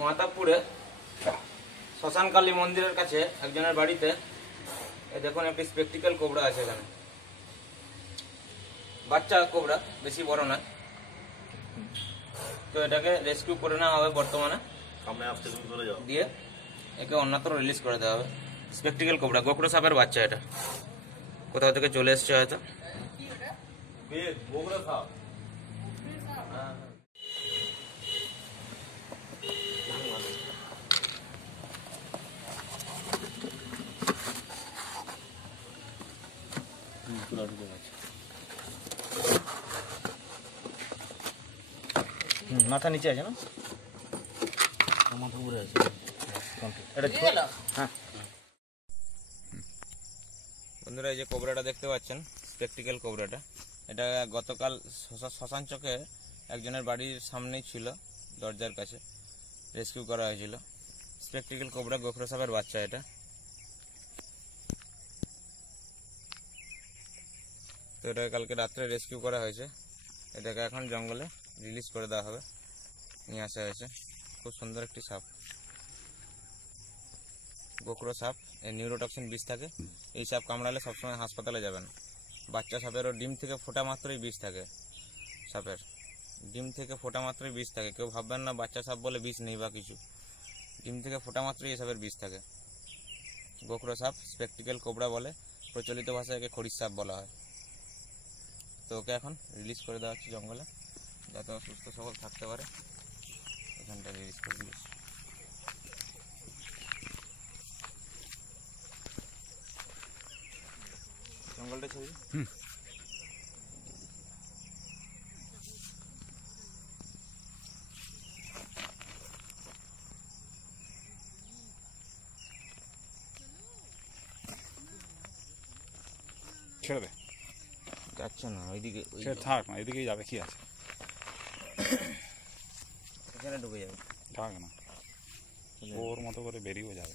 মাতাপুরে শ্মশানকালী মন্দিরের কাছে একজনের বাড়িতে দেখুন একটি স্পেকটিক্যাল কোবরা আছে। এখানে বাচ্চা কোবরা, বেশি বড় নয়। তো এটাকে রেস্কিউ করে নেওয়া হবে বর্তমানে, দিয়ে একে অন্যত্র রিলিজ করে দেওয়া হবে। স্পেকটিক্যাল কোবরা, গোকড়ো সাপের বাচ্চা। এটা কোথাও থেকে চলে এসছে হয়তো। মাথা নিচে আছে না, মাথা উপরে আছে। বন্ধুরা, এই যে কোবরাটা দেখতে পাচ্ছেন, স্পেকটিক্যাল কোবরাটা, এটা গতকাল শ্মশান চকে একজনের বাড়ির সামনেই ছিল, দরজার কাছে রেস্কিউ করা হয়েছিল। স্পেকটিক্যাল কোবরা, গোখরো সাপের বাচ্চা এটা। তো এটা কালকে রাত্রে রেস্কিউ করা হয়েছে। এটাকে এখন জঙ্গলে রিলিজ করে দেওয়া হবে, নিয়ে আসা হয়েছে। খুব সুন্দর একটি সাপ, গোখরো সাপ। এর নিউরোটক্সিন বিষ থাকে। এই সাপ কামড়ালে সবসময় হাসপাতালে যাবেন। বাচ্চা সাপেরও ডিম থেকে ফোটা মাত্রই বিষ থাকে। সাপের ডিম থেকে ফোটা মাত্রই বিষ থাকে। কেউ ভাববেন না বাচ্চা সাপ বলে বিষ নেই বা কিছু। ডিম থেকে ফোটা মাত্রই এই সাপের বিষ থাকে। গোখরো সাপ, স্পেকটিক্যাল কোবরা বলে, প্রচলিত ভাষায় একে খড়ির সাপ বলা হয়। তো ওকে এখন রিলিজ করে দেওয়া হচ্ছে জঙ্গলে, যাতে সুস্থ সবল থাকতে পারে। এখানটা রিলিজ করে দিয়েছে। জঙ্গলটা ছবি ছেড়ে দে, যাচ্ছে না ওইদিকে, থাক না, এদিকেই যাবে। কি আছে, এখানে ঢুকে যাবে, থাক না, ওর মতো করে বেরিয়েও যাবে।